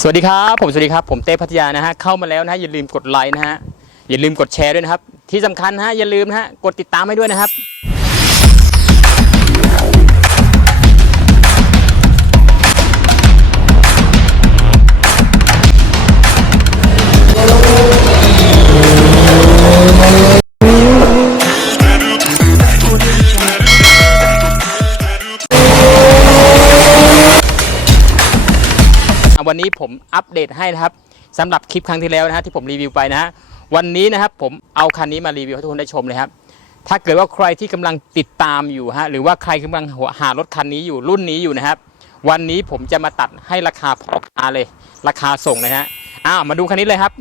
สวัสดีครับผมสวัสดีครับผมเต้พัทยานะฮะเข้ามาแล้วนะฮะอย่าลืมกดไลค์นะฮะอย่าลืมกดแชร์ด้วยนะครับ ที่สำคัญฮะอย่าลืมนะฮะกดติดตามให้ด้วยนะครับ วันนี้ผมอัปเดตให้นะครับสำหรับคลิปครั้งที่แล้วนะฮะที่ผมรีวิวไปนะฮะวันนี้นะครับผมเอาคันนี้มารีวิวให้ทุกคนได้ชมเลยครับถ้าเกิดว่าใครที่กำลังติดตามอยู่ฮะหรือว่าใครกำลังหารถคันนี้อยู่รุ่นนี้อยู่นะครับ วันนี้ผมจะมาตัดให้ราคาพอคาเลย ราคาส่งเลยฮะอ้าวมาดูคันนี้เลยครับ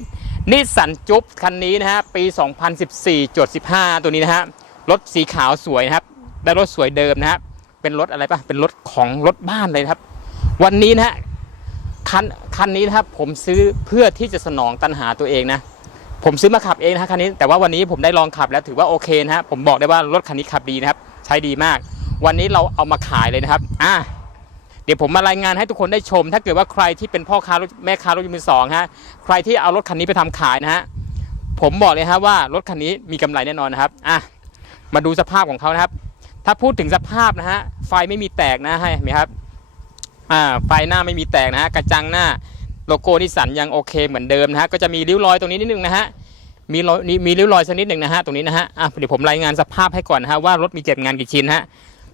นิสสันจุ๊บคันนี้นะฮะปี 2014จด15 ตัวนี้นะฮะรถสีขาวสวยนะครับได้รถสวยเดิมนะครับเป็นรถอะไรปะเป็นรถของรถบ้านเลยครับ วันนี้นะฮะ คันคันนี้นะครับผมซื้อเพื่อที่จะสนองตัณหาตัวเองนะ ผมซื้อมาขับเองนะคันนี้ แต่ว่าวันนี้ผมได้ลองขับแล้วถือว่าโอเคนะฮะผมบอกได้ว่ารถคันนี้ขับดีนะครับ ใช้ดีมาก วันนี้เราเอามาขายเลยนะครับอะเดี๋ยวผมมารายงานให้ทุกคนได้ชม ถ้าเกิดว่าใครที่เป็นพ่อค้ารถแม่ค้ารถยนต์มือสองฮะใครที่เอารถคันนี้ไปทำขายนะฮะผมบอกเลยฮะว่ารถคันนี้มีกำไรแน่นอนนะครับอะมาดูสภาพของเขานะครับ ถ้าพูดถึงสภาพนะฮะไฟไม่มีแตกนะให้ไหมครับ อ่าไฟหน้าไม่มีแตกนะฮะกระจังหน้าโลโก้นิสสันยังโอเคเหมือนเดิมนะฮะก็จะมีริ้วรอยตรงนี้นิดนึงนะฮะมีรอยนี่มีริ้วรอยสักนิดหนึ่งนะฮะตรงนี้นะฮะอะเดี๋ยวผมรายงานสภาพให้ก่อนนะฮะว่ารถมีเก็บงานกี่ชิ้นฮะ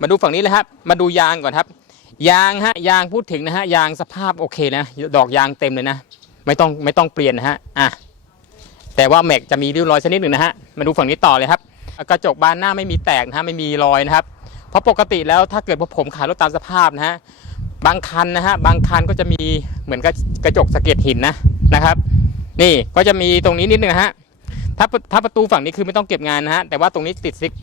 มาดูฝั่งนี้เลยครับมาดูยางก่อนครับ ยางฮะยางพูดถึงนะฮะยางสภาพโอเคนะดอกยางเต็มเลยนะ ไม่ต้องไม่ต้องเปลี่ยนนะฮะอะแต่ว่าแม็กจะมีริ้วรอยสักนิดหนึ่งนะฮะมาดูฝั่งนี้ต่อเลยครับกระจกบานหน้าไม่มีแตกนะฮะไม่มีรอยนะครับเพราะปกติแล้วถ้าเกิดผมขายรถตามสภาพนะฮะ บางคันนะฮะบางคันก็จะมีเหมือนกับกระจกสะเก็ดหินนะนะครับ นี่ก็จะมีตรงนี้นิดนึงนะฮะถ้าถ้าประตูฝั่งนี้คือไม่ต้องเก็บงานนะฮะแต่ว่าตรงนี้ติดสติ๊ก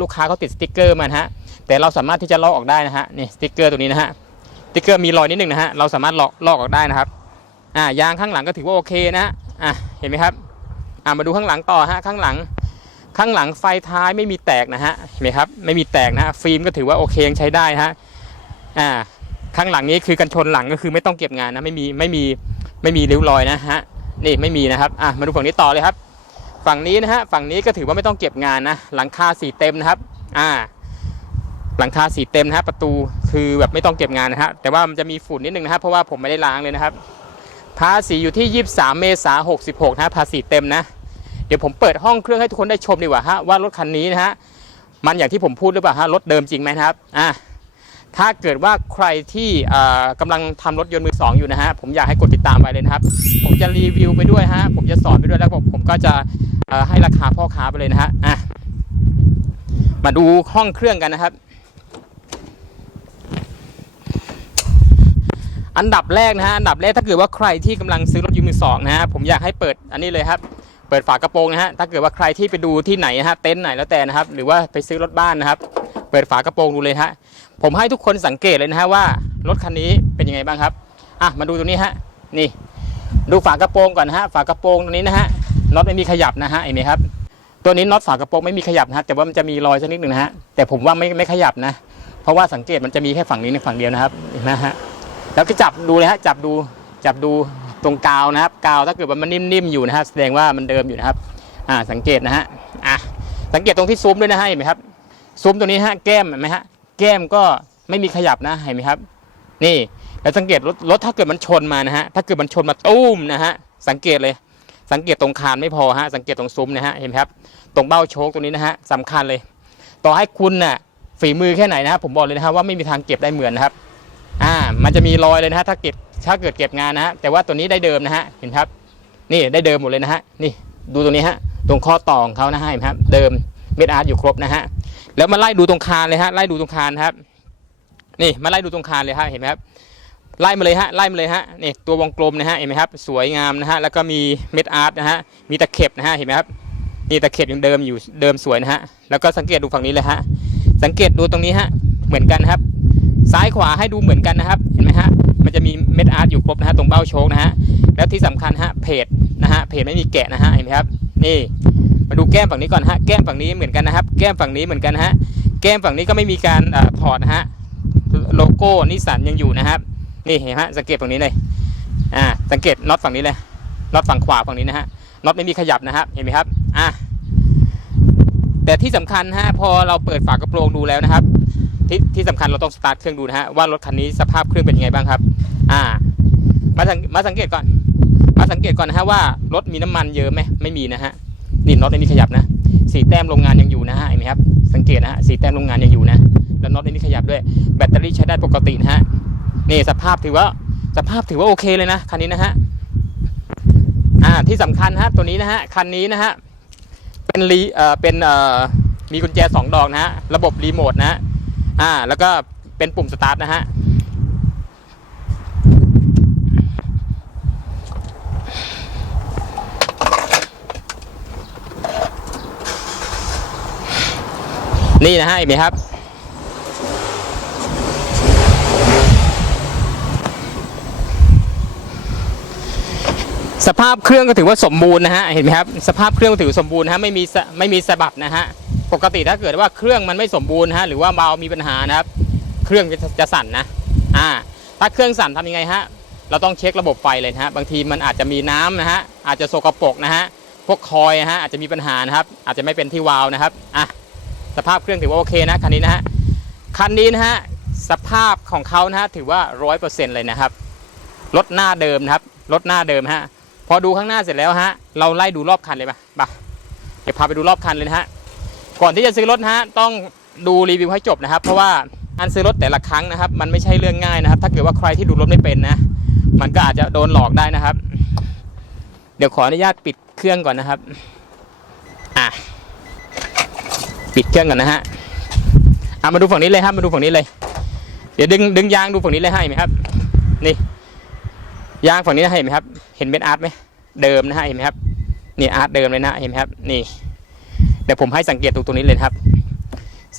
ลูกค้าเขาติดสติ๊กเกอร์มานะฮะแต่เราสามารถที่จะลอกออกได้นะฮะนี่สติ๊กเกอร์ตัวนี้นะฮะสติ๊กเกอร์มีรอยนิดนึงนะฮะเราสามารถลอกลอกออกได้นะครับอ่ายางข้างหลังก็ถือว่าโอเคนะฮะอะเห็นไหมครับอ่ามาดูข้างหลังต่อฮะข้างหลังข้างหลังไฟท้ายไม่มีแตกนะฮะเห็นไหมครับไม่มีแตกนะฮะฟิล์มก็ถือว่าโอเคยังใช้ได้นะฮะอ่า ข้างหลังนี้คือกันชนหลังก็คือไม่ต้องเก็บงานนะไม่มีไม่มีไม่มีริ้วรอยนะฮะนี่ไม่มีนะครับอะมาดูฝั่งนี้ต่อเลยครับ ฝั่งนี้นะฮะฝั่งนี้ก็ถือว่าไม่ต้องเก็บงานนะหลังคาสีเต็มนะครับอ่าหลังคาสีเต็มนะฮะประตูคือแบบไม่ต้องเก็บงานนะฮะแต่ว่ามันจะมีฝุ่นนิดนึงนะครับเพราะว่าผมไม่ได้ล้างเลยนะครับ ภาษีอยู่ที่ 23 เมษายน66นะภาษีเต็มนะ เดี๋ยวผมเปิดห้องเครื่องให้ทุกคนได้ชมดีกว่าฮะว่ารถคันนี้นะฮะมันอย่างที่ผมพูดหรือเปล่าฮะรถเดิมจริงไหมครับอะ ถ้าเกิดว่าใครที่เอ่อกำลังทำรถยนต์มือสองอยู่นะฮะผมอยากให้กดติดตามไว้เลยนะครับ ผมจะรีวิวไปด้วยฮะผมจะสอนไปด้วยแล้วผมก็จะให้ราคาพ่อค้าไปเลยนะฮะอะมาดูห้องเครื่องกันนะครับ อันดับแรกนะฮะอันดับแรกถ้าเกิดว่าใครที่กำลังซื้อรถยนต์มือสองนะฮะผมอยากให้เปิดอันนี้เลยครับเปิดฝากระโปรงนะฮะถ้าเกิดว่าใครที่ไปดูที่ไหนนะฮะเต็นท์ไหนแล้วแต่นะครับ หรือว่าไปซื้อรถบ้านนะครับ เปิดฝากระโปรงดูเลยฮะผมให้ทุกคนสังเกตเลยนะฮะว่ารถคันนี้เป็นยังไงบ้างครับอะมาดูตรงนี้ฮะนี่ ดูฝากระโปรงก่อนฮะฝากระโปรงตรงนี้นะฮะน็อตไม่มีขยับนะฮะเห็นไหมครับ ตัวนี้น็อตฝากระโปรงไม่มีขยับนะฮะแต่ว่ามันจะมีรอยสักนิดหนึ่งนะฮะแต่ผมว่าไม่ไม่ขยับนะ เพราะว่าสังเกตมันจะมีแค่ฝั่งนี้ในฝั่งเดียวนะครับเห็นไหมฮะแล้วก็จับดูเลยฮะจับดูจับดูตรงกาวนะครับกาวถ้าเกิดว่ามันนิ่มๆอยู่นะฮะแสดงว่ามันเดิมอยู่นะครับ อ่าสังเกตนะฮะอะสังเกตตรงที่ซุ้มด้วยนะฮะเห็นไหมครับ ซุ้มตัวนี้ฮะแก้มเห็นไหมฮะแก้มก็ไม่มีขยับนะเห็นไหมครับ นี่แล้วสังเกตรถรถถ้าเกิดมันชนมานะฮะถ้าเกิดมันชนมาตุ้มนะฮะสังเกตเลย สังเกตตรงคานไม่พอฮะสังเกตตรงซุ้มนะฮะเห็นไหมครับ ตรงเบ้าโชคตรงนี้นะฮะสำคัญเลย ต่อให้คุณน่ะฝีมือแค่ไหนนะฮะผมบอกเลยนะฮะว่าไม่มีทางเก็บได้เหมือนนะครับอ่ามันจะมีรอยเลยนะฮะถ้าเก็บถ้าเกิดเก็บงานนะฮะแต่ว่าตัวนี้ได้เดิมนะฮะเห็นครับ นี่ได้เดิมหมดเลยนะฮะนี่ดูตรงนี้ฮะตรงข้อต่อของเขานะฮะเห็นไหมครับ เดิมเม็ดอาร์ตอยู่ครบนะฮะ แล้วมาไล่ดูตรงคานเลยฮะไล่ดูตรงคานนะครับ นี่มาไล่ดูตรงคานเลยฮะเห็นไหมครับไล่มาเลยฮะไล่มาเลยฮะนี่ตัววงกลมนะฮะเห็นไหมครับ สวยงามนะฮะแล้วก็มีเม็ดอาร์ตนะฮะมีตะเข็บนะฮะเห็นไหมครับนี่ตะเข็บยังเดิมอยู่เดิมสวยนะฮะแล้วก็สังเกตดูฝั่งนี้เลยฮะสังเกตดูตรงนี้ฮะเหมือนกันครับ ซ้ายขวาให้ดูเหมือนกันนะครับ เห็นไหมฮะมันจะมีเม็ดอาร์ตอยู่ครบนะฮะตรงเบ้าโชคนะฮะแล้วที่สำคัญฮะเพจนะฮะเพจไม่มีแกะนะฮะเห็นไหมครับ นี่ มาดูแก้มฝั่งนี้ก่อนฮะ แก้มฝั่งนี้เหมือนกันนะครับ แก้มฝั่งนี้เหมือนกันฮะ แก้มฝั่งนี้ก็ไม่มีการถอดนะฮะ โลโก้นิสสันยังอยู่นะครับ นี่เห็นไหมฮะ สังเกตตรงนี้เลย อ่า สังเกตน็อตฝั่งนี้เลย น็อตฝั่งขวาฝั่งนี้นะฮะ น็อตไม่มีขยับนะครับ เห็นไหมครับ อ่าแต่ที่สำคัญฮะ พอเราเปิดฝากระโปรงดูแล้วนะครับ ที่ที่สำคัญเราต้องสตาร์ทเครื่องดูนะฮะว่ารถคันนี้สภาพเครื่องเป็นยังไงบ้างครับ อ่า มาสังมาสังเกตก่อน มาสังเกตก่อนนะฮะว่ารถมีน้ำมันเยอะไหมไม่มีนะฮะ นี่น็อตไม่มีขยับนะสีแต้มโรงงานยังอยู่นะฮะเห็นไหมครับสังเกตนะฮะสีแต้มโรงงานยังอยู่นะ แล้วน็อตไม่มีขยับด้วยแบตเตอรี่ใช้ได้ปกตินะฮะนี่สภาพถือว่าสภาพถือว่าโอเคเลยนะคันนี้นะฮะอ่าที่สำคัญฮะตัวนี้นะฮะคันนี้นะฮะเป็นรีเอ่อเป็นเอ่อมีกุญแจสองดอกนะฮะระบบรีโมทนะฮะอ่าแล้วก็เป็นปุ่มสตาร์ทนะฮะ นี่นะฮะเห็นไหมครับ สภาพเครื่องก็ถือว่าสมบูรณ์นะฮะเห็นไหมครับ สภาพเครื่องถือสมบูรณ์นะฮะไม่มีไม่มีสะบัดนะฮะปกติถ้าเกิดว่าเครื่องมันไม่สมบูรณ์ฮะหรือว่าเบามีปัญหานะครับ เครื่องจะจะสั่นนะอ่าถ้าเครื่องสั่นทำยังไงฮะเราต้องเช็คระบบไฟเลยนะฮะบางทีมันอาจจะมีน้ำนะฮะอาจจะโสกปรกนะฮะพวกคอยนะฮะอาจจะมีปัญหานะครับ อาจจะไม่เป็นที่วาวนะครับอะ สภาพเครื่องถือว่าโอเคนะคันนี้นะฮะคันนี้นะฮะสภาพของเขานะฮะถือว่าร้อยเปอร์เซ็นต์เลยนะครับรถหน้าเดิมนะครับรถหน้าเดิมฮะพอดูข้างหน้าเสร็จแล้วฮะเราไล่ดูรอบคันเลยปะปะเดี๋ยวพาไปดูรอบคันเลยนะฮะก่อนที่จะซื้อรถฮะต้องดูรีวิวให้จบนะครับ เพราะว่าอันซื้อรถแต่ละครั้งนะครับ มันไม่ใช่เรื่องง่ายนะครับ ถ้าเกิดว่าใครที่ดูรถไม่เป็นนะ มันก็อาจจะโดนหลอกได้นะครับ เดี๋ยวขออนุญาตปิดเครื่องก่อนนะครับ ปิดเครื่องก่อนนะฮะเอามาดูฝั่งนี้เลยครับมาดูฝั่งนี้เลย เดี๋ยวดึงดึงยางดูฝั่งนี้เลยให้ไหมครับ นี่ ยางฝั่งนี้ให้ไหมครับ เห็นเป็นอาร์ตไหมเดิมนะฮะเห็นไหมครับนี่อาร์ตเดิมเลยนะเห็นไหมครับ นี่ เดี๋ยวผมให้สังเกตตรงตรงนี้เลยครับ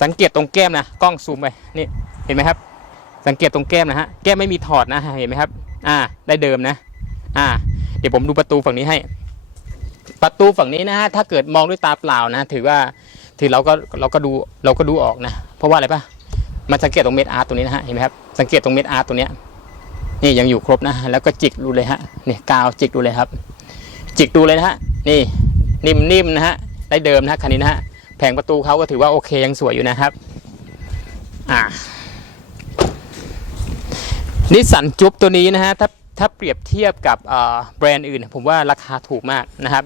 สังเกตตรงแก้มนะกล้องซูมไปนี่เห็นไหมครับ สังเกตตรงแก้มนะฮะแก้มไม่มีถอดนะเห็นไหมครับ อ่า ได้เดิมนะ อ่า เดี๋ยวผมดูประตูฝั่งนี้ให้ ประตูฝั่งนี้นะฮะถ้าเกิดมองด้วยตาเปล่านะ ถือว่า ถือเราก็เราก็ดูเราก็ดูออกนะ เพราะว่าอะไรปะมันสังเกตตรงเม็ดอาร์ตตัวนี้นะฮะเห็นไหมครับสังเกตตรงเม็ดอาร์ตตัวเนี้ยนี่ยังอยู่ครบนะ แล้วก็จิกดูเลยฮะนี่กาวจิกดูเลยครับ จิกดูเลยนะฮะนี่นิ่มๆนะฮะได้เดิมนะคันนี้นะฮะแผงประตูเขาก็ถือว่าโอเคยังสวยอยู่นะครับ อ่านิสสันจุ๊บตัวนี้นะฮะถ้าถ้าเปรียบเทียบกับแบรนด์อื่น ผมว่าราคาถูกมากนะครับ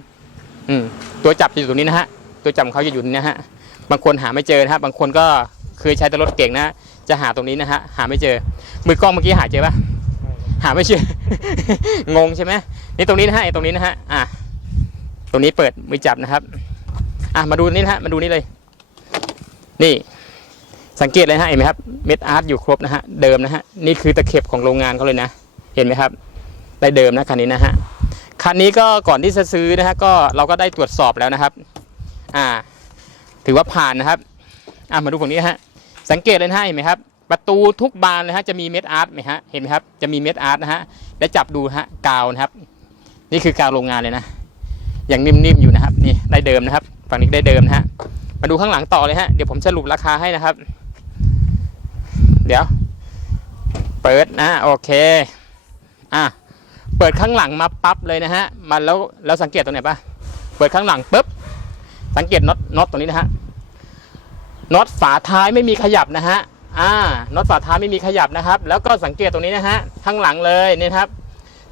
อืมตัวจับจะอยู่ตรงนี้นะฮะ ตัวจำเขาจะอยู่นี่นะฮะบางคนหาไม่เจอนะฮะบางคนก็เคยใช้แต่รถเก่งนะจะหาตรงนี้นะฮะหาไม่เจอ มือกล้องเมื่อกี้หาเจอปะหาไม่เจองงใช่ไหมนี่ตรงนี้นะฮะตรงนี้นะฮะอะตรงนี้เปิดมือจับนะครับอะมาดูนี่นะฮะมาดูนี่เลย นี่สังเกตเลยฮะเห็นไหมครับเม็ดอาร์ตอยู่ครบนะฮะเดิมนะฮะนี่คือตะเข็บของโรงงานเขาเลยนะ เห็นไหมครับ ได้เดิมนะคันนี้นะฮะคันนี้ก็ก่อนที่จะซื้อนะฮะก็เราก็ได้ตรวจสอบแล้วนะครับ อ่า ถือว่าผ่านนะครับ อ่ามาดูฝั่งนี้ฮะ สังเกตเลยนะเห็นไหมครับ ประตูทุกบานเลยฮะจะมีเม็ดอาร์ตไหมฮะ เห็นไหมครับ จะมีเม็ดอาร์ตนะฮะ แล้วจับดูฮะกาวนะครับ นี่คือกาวโรงงานเลยนะ อย่างนิ่มๆอยู่นะครับ นี่ได้เดิมนะครับ ฝั่งนี้ได้เดิมนะฮะ มาดูข้างหลังต่อเลยฮะ เดี๋ยวผมสรุปราคาให้นะครับ เดี๋ยว เปิดนะ โอเค อะเปิดข้างหลังมาปั๊บเลยนะฮะ มาแล้วแล้วสังเกตตรงไหนปะเปิดข้างหลังปุ๊บ สังเกตน็อตน็อตตรงนี้นะฮะน็อตฝาท้ายไม่มีขยับนะฮะอ่าน็อตฝาท้ายไม่มีขยับนะครับ แล้วก็สังเกตตรงนี้นะฮะข้างหลังเลยนี่ครับ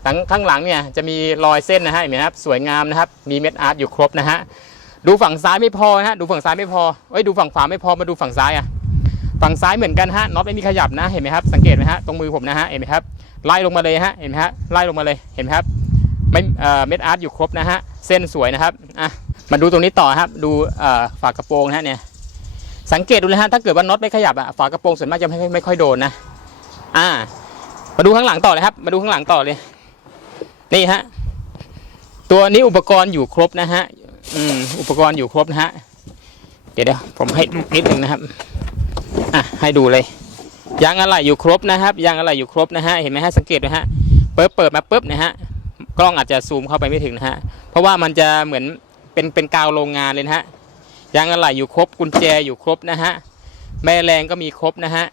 ข้างข้างหลังเนี่ยจะมีรอยเส้นนะฮะเห็นไหมครับสวยงามนะครับ มีเม็ดอาร์ตอยู่ครบนะฮะดูฝั่งซ้ายไม่พอนะฮะดูฝั่งซ้ายไม่พอเอ้ยดูฝั่งขวาไม่พอมาดูฝั่งซ้ายอะฝั่งซ้ายเหมือนกันฮะน็อตไม่มีขยับนะเห็นไหมครับสังเกตไหมฮะตรงมือผมนะฮะเห็นไหมครับไล่ลงมาเลยฮะเห็นไหมฮะไล่ลงมาเลยเห็นไหมครับไม่เอ่อเม็ดอาร์ตอยู่ครบนะฮะเส้นสวยนะครับอะ มาดูตรงนี้ต่อครับ ดูฝากระโปรงนะฮะเนี่ย สังเกตดูนะฮะถ้าเกิดว่าน็อตไม่ขยับอะฝากระโปรงส่วนมากจะไม่ค่อยไม่ค่อยโดนนะอ่า มาดูข้างหลังต่อเลยครับ มาดูข้างหลังต่อเลย นี่ฮะตัวนี้อุปกรณ์อยู่ครบนะฮะอืมอุปกรณ์อยู่ครบนะฮะเดี๋ยวเดี๋ยวผมให้ดูนิดหนึ่งนะครับอะให้ดูเลยยางอะไหล่อยู่ครบนะครับยางอะไหล่อยู่ครบนะฮะเห็นไหมฮะสังเกตนะฮะเปิดเปิดมาปุ๊บนะฮะกล้องอาจจะซูมเข้าไปไม่ถึงนะฮะเพราะว่ามันจะเหมือน เป็นเป็นกาวโรงงานเลยนะฮะยางอะไหล่อยู่ครบกุญแจอยู่ครบนะฮะแม่แรงก็มีครบนะฮะ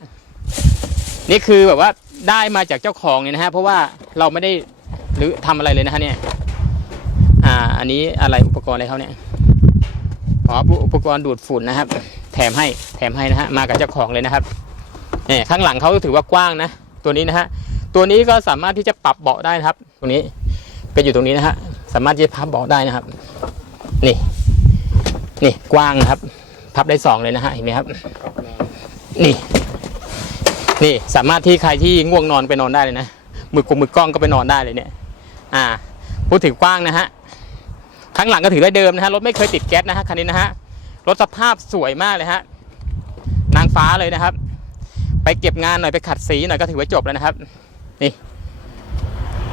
นี่คือแบบว่าได้มาจากเจ้าของเนี่ยนะฮะเพราะว่าเราไม่ได้หรือทำอะไรเลยนะฮะเนี่ยอ่าอันนี้อะไรอุปกรณ์อะไรเขาเนี่ยอ๋ออุปกรณ์ดูดฝุ่นนะครับ แถมให้แถมให้นะฮะมากับเจ้าของเลยนะครับเนี่ยข้างหลังเขาถือว่ากว้างนะตัวนี้นะฮะตัวนี้ก็สามารถที่จะปรับเบาะได้นะครับ ตรงนี้ก็อยู่ตรงนี้นะฮะสามารถที่จะพับเบาะได้นะครับ นี่ นี่กว้างนะครับ พับได้สองเลยนะฮะเห็นไหมครับ นี่ นี่สามารถที่ใครที่ง่วงนอนไปนอนได้เลยนะมือกงมือกล้องก็ไปนอนได้เลยเนี่ย อ่า พูดถึงกว้างนะฮะข้างหลังก็ถือได้เดิมนะฮะรถไม่เคยติดแก๊สนะฮะคันนี้นะฮะรถสภาพสวยมากเลยฮะนางฟ้าเลยนะครับ ไปเก็บงานหน่อยไปขัดสีหน่อยก็ถือว่าจบแล้วนะครับ นี่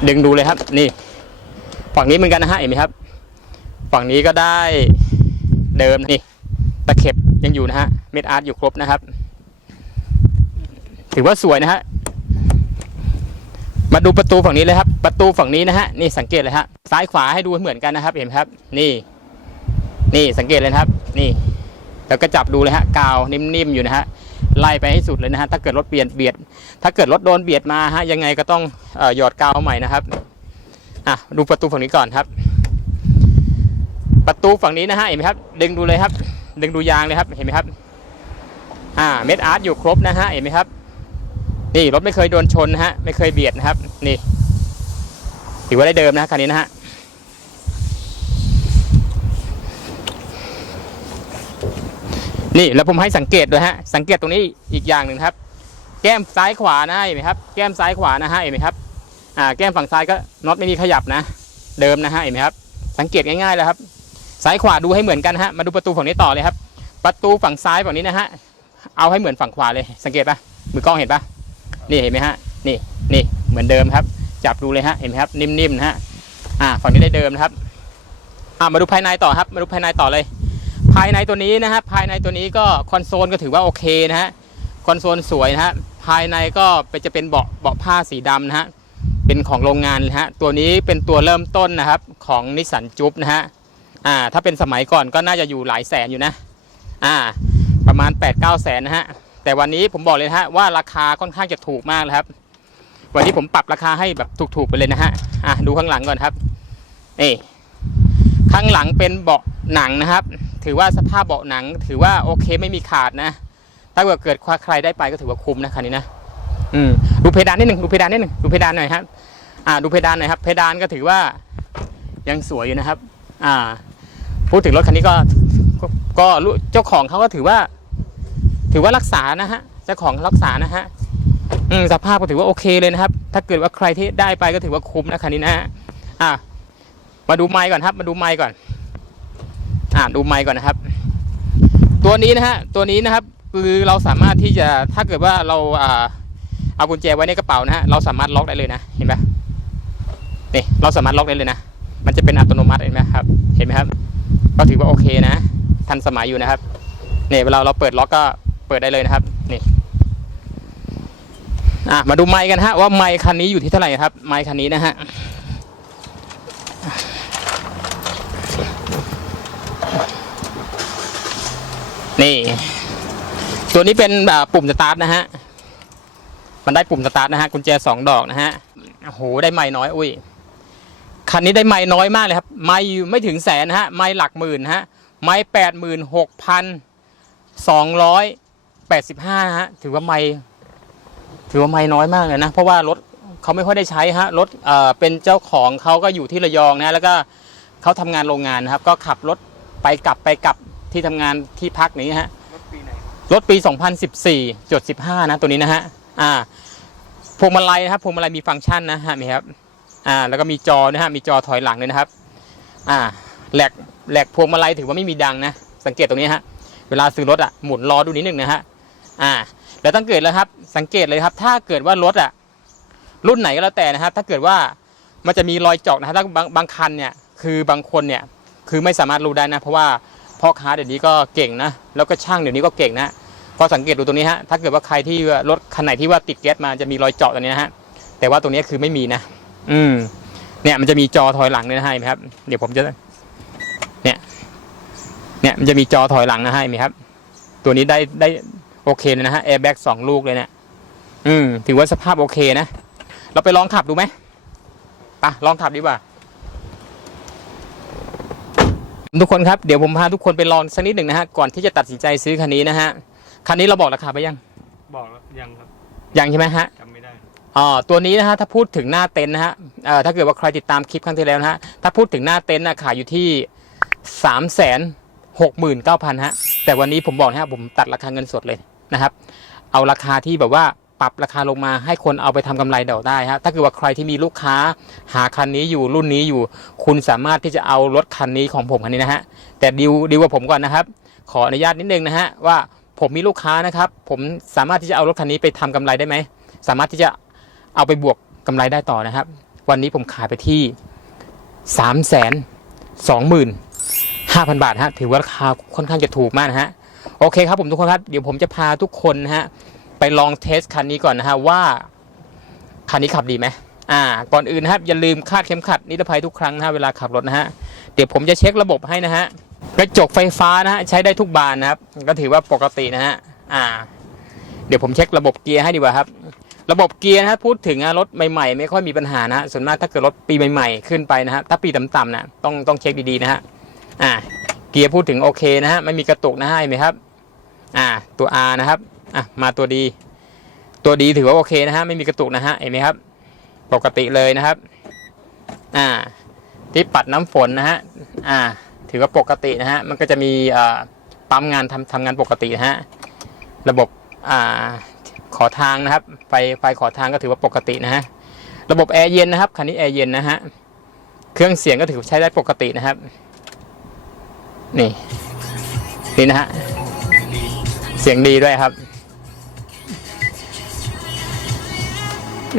ดึงดูเลยครับ นี่ฝั่งนี้เหมือนกันนะฮะเห็นไหมครับ ฝั่งนี้ก็ได้เดิมนี่ตะเข็บยังอยู่นะฮะเม็ดอาร์ตอยู่ครบนะครับ ถือว่าสวยนะฮะมาดูประตูฝั่งนี้เลยครับ ประตูฝั่งนี้นะฮะนี่สังเกตเลยฮะซ้ายขวาให้ดูเหมือนกันนะครับ เห็นครับ นี่ นี่สังเกตเลยครับ นี่แล้วก็จับดูเลยฮะกาวนิ่มๆอยู่นะฮะไล่ไปให้สุดเลยนะฮะถ้าเกิดรถเบียดเบียด ถ้าเกิดรถโดนเบียดมาฮะยังไงก็ต้องหยอดกาวใหม่นะครับอะดูประตูฝั่งนี้ก่อนครับ ประตูฝั่งนี้นะฮะเห็นไหมครับ ดึงดูเลยครับ ดึงดูยางเลยครับเห็นไหมครับ อ่าเม็ดอาร์ตอยู่ครบนะฮะเห็นไหมครับ นี่รถไม่เคยโดนชนนะฮะไม่เคยเบียดนะครับ นี่ถือว่าได้เดิมนะคันนี้นะฮะนี่แล้วผมให้สังเกตด้วยฮะสังเกตตรงนี้อีกอย่างหนึ่งครับ แก้มซ้ายขวานะเห็นไหมครับ แก้มซ้ายขวานะฮะเห็นไหมครับอ่าแก้มฝั่งซ้ายก็น็อตไม่มีขยับนะ เดิมนะฮะเห็นไหมครับ สังเกตง่ายๆเลยครับ ซ้ายขวาดูให้เหมือนกันฮะมาดูประตูฝั่งนี้ต่อเลยครับ ประตูฝั่งซ้ายฝั่งนี้นะฮะเอาให้เหมือนฝั่งขวาเลยสังเกตปะมือกล้องเห็นปะนี่เห็นไหมฮะนี่นี่เหมือนเดิมครับ จับดูเลยฮะเห็นไหมครับนิ่มๆนะฮะอ่าฝั่งนี้ได้เดิมนะครับอ่ามาดูภายในต่อครับ มาดูภายในต่อเลย ภายในตัวนี้นะฮะภายในตัวนี้ก็คอนโซลก็ถือว่าโอเคนะฮะคอนโซลสวยนะฮะภายในก็เป็นจะเป็นเบาะเบาะผ้าสีดำนะฮะเป็นของโรงงานนะฮะตัวนี้เป็นตัวเริ่มต้นนะครับของนิสสันจุ๊บนะฮะ อ่าถ้าเป็นสมัยก่อนก็น่าจะอยู่หลายแสนอยู่นะอ่าประมาณ8 9แสนนะฮะแต่วันนี้ผมบอกเลยฮะว่าราคาค่อนข้างจะถูกมากเลยครับ วันนี้ผมปรับราคาให้แบบถูกๆไปเลยนะฮะอะดูข้างหลังก่อนครับนี่ข้างหลังเป็นเบาะหนังนะครับ ถือว่าสภาพเบาะหนัง ถือว่าโอเคไม่มีขาดนะ ถ้าเกิดเกิดใครได้ไปก็ถือว่าคุ้มนะคันนี้นะอืมดูเพดานนิดหนึ่งดูเพดานนิดหนึ่งดูเพดานหน่อยครับ อ่า ดูเพดานหน่อยครับ เพดานก็ถือว่ายังสวยอยู่นะครับ อ่า พูดถึงรถคันนี้ก็ก็เจ้าของเขาก็ถือว่า ถือว่ารักษานะฮะเจ้าของรักษานะฮะอืมสภาพก็ถือว่าโอเคเลยนะครับ ถ้าเกิดว่าใครที่ได้ไปก็ถือว่าคุ้มนะคันนี้นะฮะอะมาดูไมค์ก่อนครับ มาดูไมค์ก่อน อ่าดูไมค์ก่อนนะครับ ตัวนี้นะฮะตัวนี้นะครับคือเราสามารถที่จะถ้าเกิดว่าเราอ่าเอากุญแจไว้ในกระเป๋านะฮะเราสามารถล็อกได้เลยนะ เห็นไหมนี่เราสามารถล็อกได้เลยนะ มันจะเป็นอัตโนมัติเห็นไหมครับ เห็นไหมครับ ก็ถือว่าโอเคนะ ทันสมัยอยู่นะครับเนี่ยเวลาเราเปิดล็อกก็เปิดได้เลยนะครับนี่อะมาดูไมค์กันฮะว่าไมค์คันนี้อยู่ที่เท่าไหร่ครับ ไมค์คันนี้นะฮะนี่ ตัวนี้เป็นอ่าปุ่มสตาร์ทนะฮะมันได้ปุ่มสตาร์ทนะฮะกุญแจสองดอกนะฮะโอ้โหได้ไม้น้อย อุ้ย คันนี้ได้ไม้น้อยมากเลยครับ ไม้อยู่ไม่ถึงแสนนะฮะ ไม้หลักหมื่นฮะ ไม้แปดหมื่นหกพันสองร้อยแปดสิบห้าฮะ ถือว่าไม้ถือว่าไม้น้อยมากเลยนะ เพราะว่ารถเขาไม่ค่อยได้ใช้ฮะ รถเอ่อเป็นเจ้าของเขาก็อยู่ที่ระยองนะ แล้วก็เขาทำงานโรงงานนะครับ ก็ขับรถไปกลับไปกลับที่ทำงานที่พักนี้ฮะ รถปีไหน รถปี2014จด15นะตัวนี้นะฮะ อ่า พวงมาลัยนะครับ พวงมาลัยมีฟังก์ชันนะฮะมีครับ อ่าแล้วก็มีจอนะฮะมีจอถอยหลังเลยนะครับอ่าแหลกแหลกพวงมาลัยถือว่าไม่มีดังนะ สังเกตตรงนี้ฮะเวลาซื้อรถอะหมุนล้อดูนิดหนึ่งนะฮะอ่าแล้วตั้งเกิดแล้วครับสังเกตเลยครับ ถ้าเกิดว่ารถอะรุ่นไหนก็แล้วแต่นะครับ ถ้าเกิดว่ามันจะมีรอยเจาะนะฮะถ้าบางบางคันเนี่ยคือบางคนเนี่ยคือไม่สามารถรู้ได้นะ เพราะว่าพ่อค้าเดี๋ยวนี้ก็เก่งนะ แล้วก็ช่างเดี๋ยวนี้ก็เก่งนะพอสังเกตดูตรงนี้ฮะถ้าเกิดว่าใครที่รถคันไหนที่ว่าติดแก๊สมาจะมีรอยเจาะตรงนี้นะฮะแต่ว่าตรงนี้คือไม่มีนะ อืม เนี่ยมันจะมีจอถอยหลังด้วยนะฮะเห็นไหมครับ เดี๋ยวผมจะ เนี่ย เนี่ยมันจะมีจอถอยหลังนะฮะเห็นไหมครับ ตัวนี้ได้ได้โอเคเลยนะฮะแอร์แบ็กสองลูกเลยเนี่ยอืม ถือว่าสภาพโอเคนะ เราไปลองขับดูไหมไปไปลองขับดีกว่าทุกคนครับ เดี๋ยวผมพาทุกคนไปลองสักนิดหนึ่งนะฮะ ก่อนที่จะตัดสินใจซื้อคันนี้นะฮะ คันนี้เราบอกราคาไปยัง บอกแล้วยังครับ ยังใช่ไหมฮะจำ ตัวนี้นะฮะถ้าพูดถึงหน้าเต็นท์นะฮะเอ่อถ้าเกิดว่าใครติดตามคลิปครั้งที่แล้วนะฮะถ้าพูดถึงหน้าเต็นท์นะขายอยู่ที่3ามแสนหกหมื่นเก้าพันฮะแต่วันนี้ผมบอกนะฮะผมตัดราคาเงินสดเลยนะครับ เอาราคาที่แบบว่าปรับราคาลงมาให้คนเอาไปทำกำไรเดาได้ฮะถ้าเกิดว่าใครที่มีลูกค้าหาคันนี้อยู่รุ่นนี้อยู่ คุณสามารถที่จะเอารถคันนี้ของผมคันนี้นะฮะแต่ดิวดิวกับผมก่อนนะครับ ขออนุญาตนิดนึงนะฮะว่าผมมีลูกค้านะครับ ผมสามารถที่จะเอารถคันนี้ไปทำกำไรได้ไหมสามารถที่จะ เอาไปบวกกำไรได้ต่อนะครับ วันนี้ผมขายไปที่3ามแสนสองหมื่นห้าพันบาทฮะถือว่าราคาค่อนข้างจะถูกมากนะฮะโอเคครับผมทุกคนครับเดี๋ยวผมจะพาทุกคนนะฮะไปลองเทสคันนี้ก่อนนะฮะว่าคันนี้ขับดีไหมอ่า ก่อนอื่นนะครับอย่าลืมคาดเข็มขัดนิรภัยทุกครั้งนะฮะเวลาขับรถนะฮะเดี๋ยวผมจะเช็คระบบให้นะฮะกระจกไฟฟ้านะฮะใช้ได้ทุกบานนะครับ ก็ถือว่าปกตินะฮะอ่า เดี๋ยวผมเช็คระบบเกียร์ให้ดีกว่าครับ ระบบเกียร์นะพูดถึงรถใหม่ๆ ไม่ค่อยมีปัญหานะส่วนมากถ้าเกิดรถปีใหม่ๆ ขึ้นไปนะฮะถ้าปีต่ำๆนะต้องต้องเช็คดีๆนะฮะอ่าเกียร์พูดถึงโอเคนะฮะไม่มีกระตุกนะฮะเห็นไหมครับอ่าตัว R นะครับอะมาตัวดี ตัวดีถือว่าโอเคนะฮะไม่มีกระตุกนะฮะเห็นไหมครับ ปกติเลยนะครับอ่าที่ปัดน้ำฝนนะฮะอ่าถือว่าปกตินะฮะมันก็จะมีอ่าปั๊มงานทำทำงานปกตินะฮะระบบอ่า ขอทางนะครับ ไฟไฟขอทางก็ถือว่าปกตินะฮะ ระบบแอร์เย็นนะครับ คันนี้แอร์เย็นนะฮะ เครื่องเสียงก็ถือใช้ได้ปกตินะครับ นี่ นี่นะฮะ เสียงดีด้วยครับ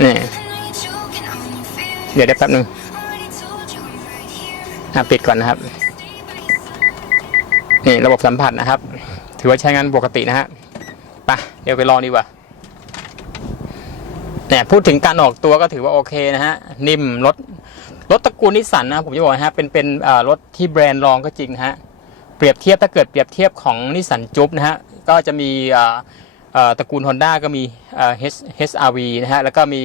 นี่ เดี๋ยวเดี๋ยวแป๊บนึงอะปิดก่อนนะครับ นี่ระบบสัมผัสนะครับ ถือว่าใช้งานปกตินะฮะไปเดี๋ยวไปลองดีกว่า เนี่ยพูดถึงการออกตัวก็ถือว่าโอเคนะฮะ นิ่มรถรถตระกูลนิสสันนะผมจะบอกนะฮะเป็นเป็นรถที่แบรนด์รองก็จริงะฮะเปรียบเทียบถ้าเกิดเปรียบเทียบของนิสสันจุ๊บนะฮะก็จะมีเอ่อเอ่อตระกูล Honda ก็มีเอ่อ H HRV นะฮะแล้วก็มี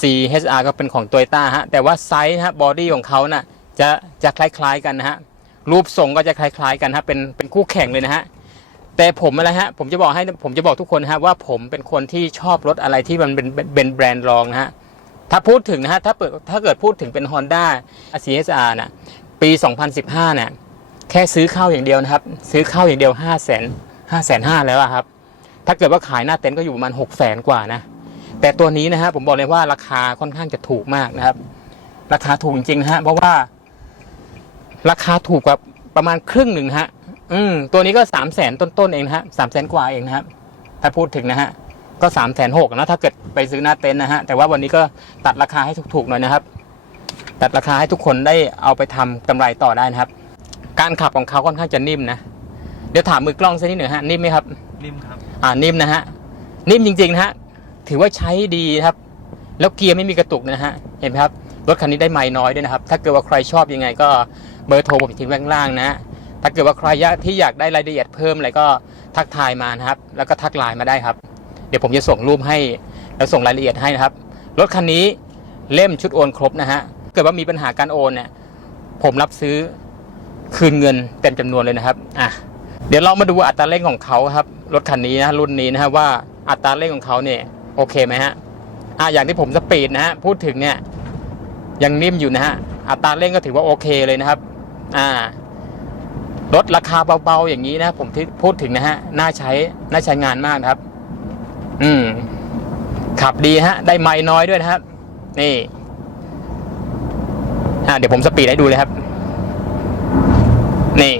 CHR ก็เป็นของ Toyota ฮะแต่ว่าไซส์ฮะบอดี้ของเขาน่ะจะจะคล้ายๆกันนะฮะรูปทรงก็จะคล้ายๆกันฮะเป็นเป็นคู่แข่งเลยนะฮะ แต่ผมอะไรฮะผมจะบอกให้ผมจะบอกทุกคนฮะว่าผมเป็นคนที่ชอบรถอะไรที่มันเป็นเป็นแบรนด์รองนะฮะถ้าพูดถึงนะฮะถ้าเปิดถ้าเกิดพูดถึงเป็น Honda CHR น่ะปี 2015เนี่ยแค่ซื้อเข้าอย่างเดียวนะครับ ซื้อเข้าอย่างเดียว 5 0 0 0 0 0 5 0 0 0แล้วครับ ถ้าเกิดว่าขายหน้าเต็นท์ก็อยู่ประมาณ 6 0 0 0 0กว่านะแต่ตัวนี้นะฮะผมบอกเลยว่าราคาค่อนข้างจะถูกมากนะครับ ราคาถูกจริงๆนะฮะเพราะว่า ราคาถูกกว่าประมาณครึ่งหนึ่งฮะ อืมตัวนี้ก็สามแสนต้นๆเองนะฮะสามแสนกว่าเองนะครับ ถ้าพูดถึงนะฮะ ก็สามแสนหกนะ ถ้าเกิดไปซื้อหน้าเต็นท์นะฮะ แต่ว่าวันนี้ก็ตัดราคาให้ถูกๆหน่อยนะครับ ตัดราคาให้ทุกคนได้เอาไปทำกำไรต่อได้นะครับ การขับของเขาค่อนข้างจะนิ่มนะ เดี๋ยวถามมือกล้องสักนิดหนึ่งฮะ นิ่มไหมครับ นิ่มครับ อ่า นิ่มนะฮะ นิ่มจริงๆนะฮะ ถือว่าใช้ดีนะครับ แล้วเกียร์ไม่มีกระตุกนะฮะ เห็นไหมครับ รถคันนี้ได้ไม้น้อยด้วยนะครับ ถ้าเกิดว่าใครชอบยังไง ก็เบอร์โทรผมทิ้งไว้ข้างล่างนะฮะ ถ้าเกิดว่าใครอยากที่อยากได้รายละเอียดเพิ่มอะไรก็ทักทายมานะครับ แล้วก็ทักไลน์มาได้ครับ เดี๋ยวผมจะส่งรูปให้แล้วส่งรายละเอียดให้นะครับ รถคันนี้เล่มชุดโอนครบนะฮะ เกิดว่ามีปัญหาการโอนเนี่ยผมรับซื้อคืนเงินเต็มจำนวนเลยนะครับอะเดี๋ยวเรามาดูอัตราเร่งของเขาครับ รถคันนี้นะรุ่นนี้นะฮะว่าอัตราเร่งของเขาเนี่ยโอเคไหมฮะอะอย่างที่ผมสปีดนะฮะพูดถึงเนี่ยยังนิ่มอยู่นะฮะอัตราเร่งก็ถือว่าโอเคเลยนะครับ อ่า รถราคาเบาๆอย่างนี้นะ ผมที่พูดถึงนะฮะ น่าใช้ น่าใช้งานมากครับ อืม ขับดีฮะ ได้ไม้น้อยด้วยนะครับ นี่ อ่าเดี๋ยวผมสปีดให้ดูเลยครับ นี่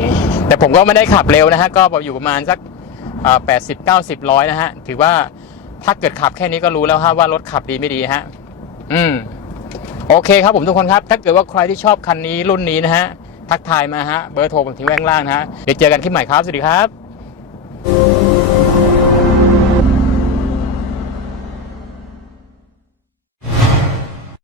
แต่ผมก็ไม่ได้ขับเร็วนะฮะ ก็อยู่ประมาณสักแปดสิบเก้าสิบร้อยนะฮะ ถือว่าถ้าเกิดขับแค่นี้ก็รู้แล้วฮะว่ารถขับดีไม่ดีฮะ อืม โอเคครับผมทุกคนครับ ถ้าเกิดว่าใครที่ชอบคันนี้รุ่นนี้นะฮะ ทักทายมาฮะเบอร์โทรผมทิ้งไว้ข้างล่างนะฮะเดี๋ยวเจอกันคลิปใหม่ครับ สวัสดีครับ